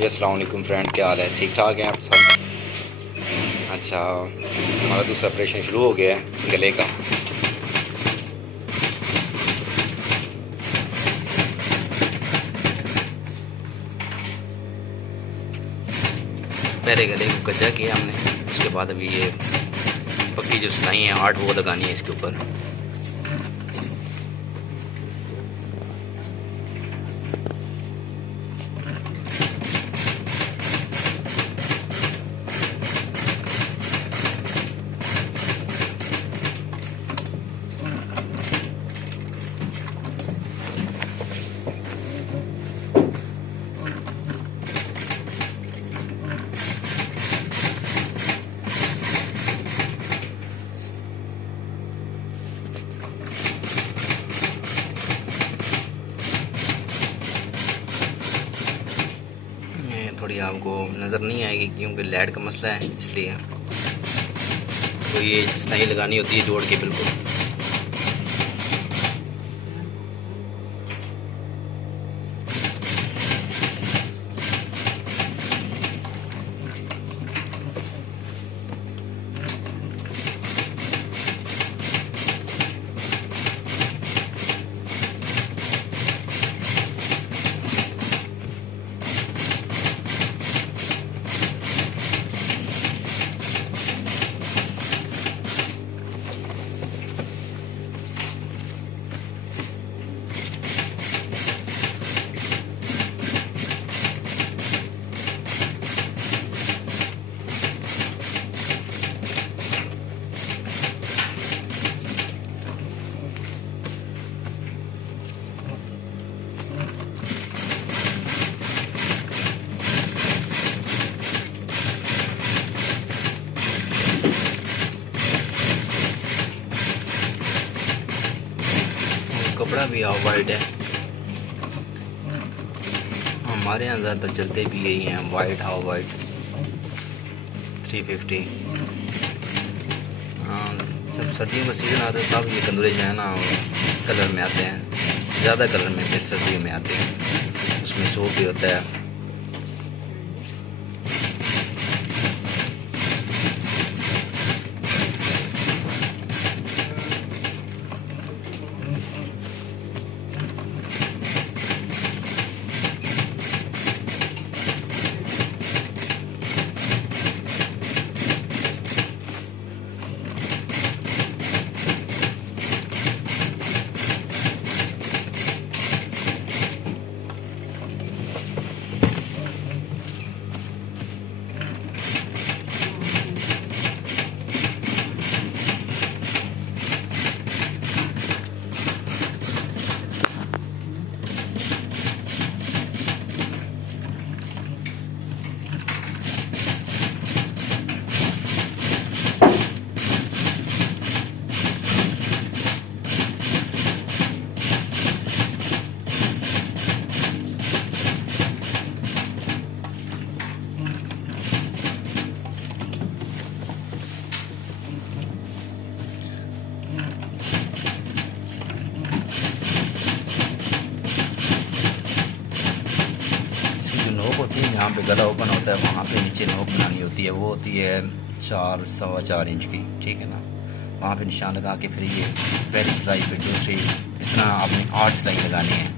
जी अस्सलाम वालेकुम फ्रेंड, क्या हाल है? ठीक ठाक हैं आप सब? अच्छा, हमारा दूसरा ऑपरेशन शुरू हो गया है गले का। पहले गले को कच्चा किया हमने, उसके बाद अभी ये पक्की जो सिलाई है 8 वो लगानी है इसके ऊपर। थोड़ी आपको नज़र नहीं आएगी क्योंकि लाइट का मसला है, इसलिए तो ये सिलाई लगानी होती है जोड़ के बिल्कुल। कपड़ा भी ऑफ वाइट है, हमारे यहाँ ज़्यादातर चलते भी यही हैं, वाइट हाफ वाइट 350। हाँ, जब सर्दियों का सीज़न आता है तब ये कंदूरे जो है ना कलर में आते हैं, ज़्यादा कलर में फिर सर्दियों में आते हैं, उसमें सूप भी होता है। नोक होती है, यहाँ पे गला ओपन होता है, वहाँ पे नीचे नोक बनानी होती है, वो होती है 4 सवा 4 इंच की, ठीक है ना। वहाँ पे निशान लगा के फिर ये पहली सिलाई फिर दूसरी, इस तरह आपने 8 सिलाई लगानी है।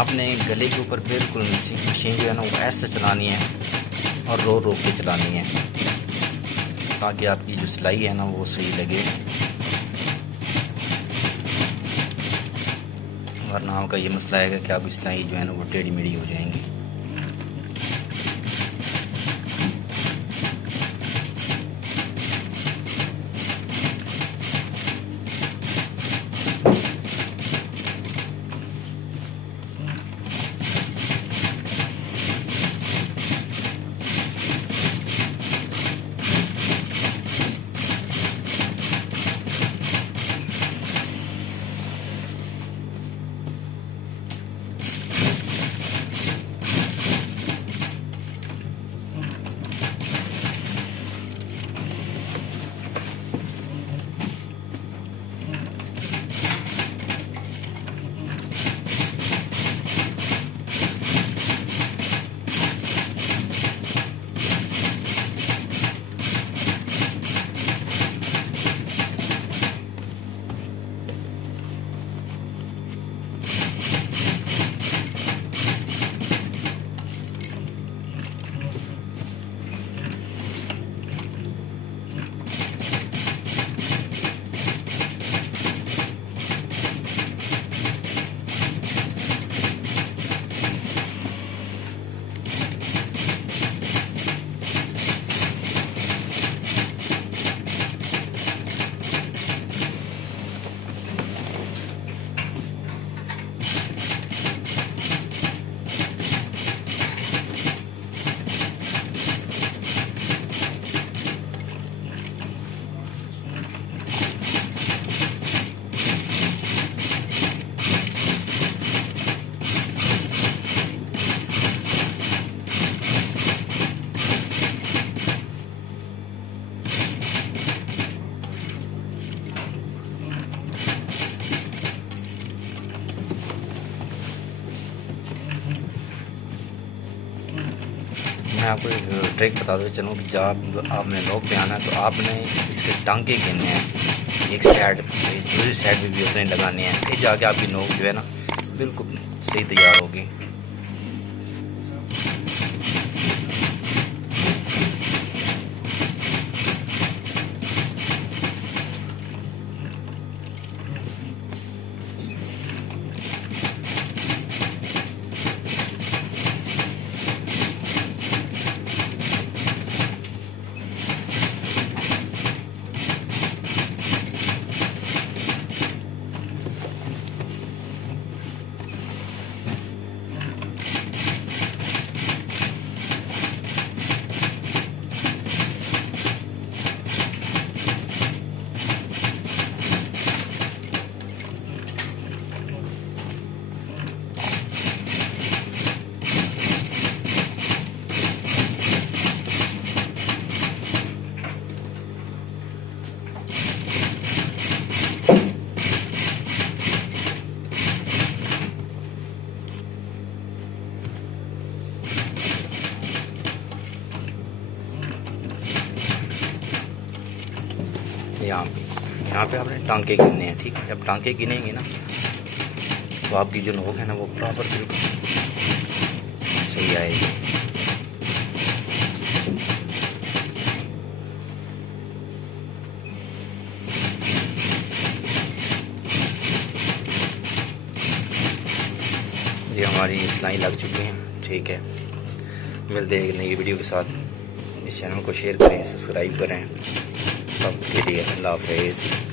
आपने गले के ऊपर बिल्कुल मशीन जो है ना वो ऐसे चलानी है और रो रो के चलानी है, ताकि आपकी जो सिलाई है ना वो सही लगे, वरना आपका ये मसला है कि आपकी सिलाई जो है ना वो टेढ़ी मेढ़ी हो जाएंगी। मैं आपको एक ट्रिक बता दूँ चलूँ कि जब आपने नोक पे आना है तो आपने इसके टांके गिनने हैं, एक साइड दूसरी साइड में भी उतने लगाने हैं, फिर जाके आपकी नोक जो है ना बिल्कुल सही तैयार होगी। यहाँ पे आपने टांके गिनने हैं, ठीक है। जब टांके गिनेंगे ना तो आपकी जो नोक है ना वो बराबर बिल्कुल सही आएगी। ये हमारी सिलाई लग चुकी हैं, ठीक है। मिलते हैं एक नई वीडियो के साथ। इस चैनल को शेयर करें, सब्सक्राइब करें। तब के लिए अल्लाह हाफ़िज़।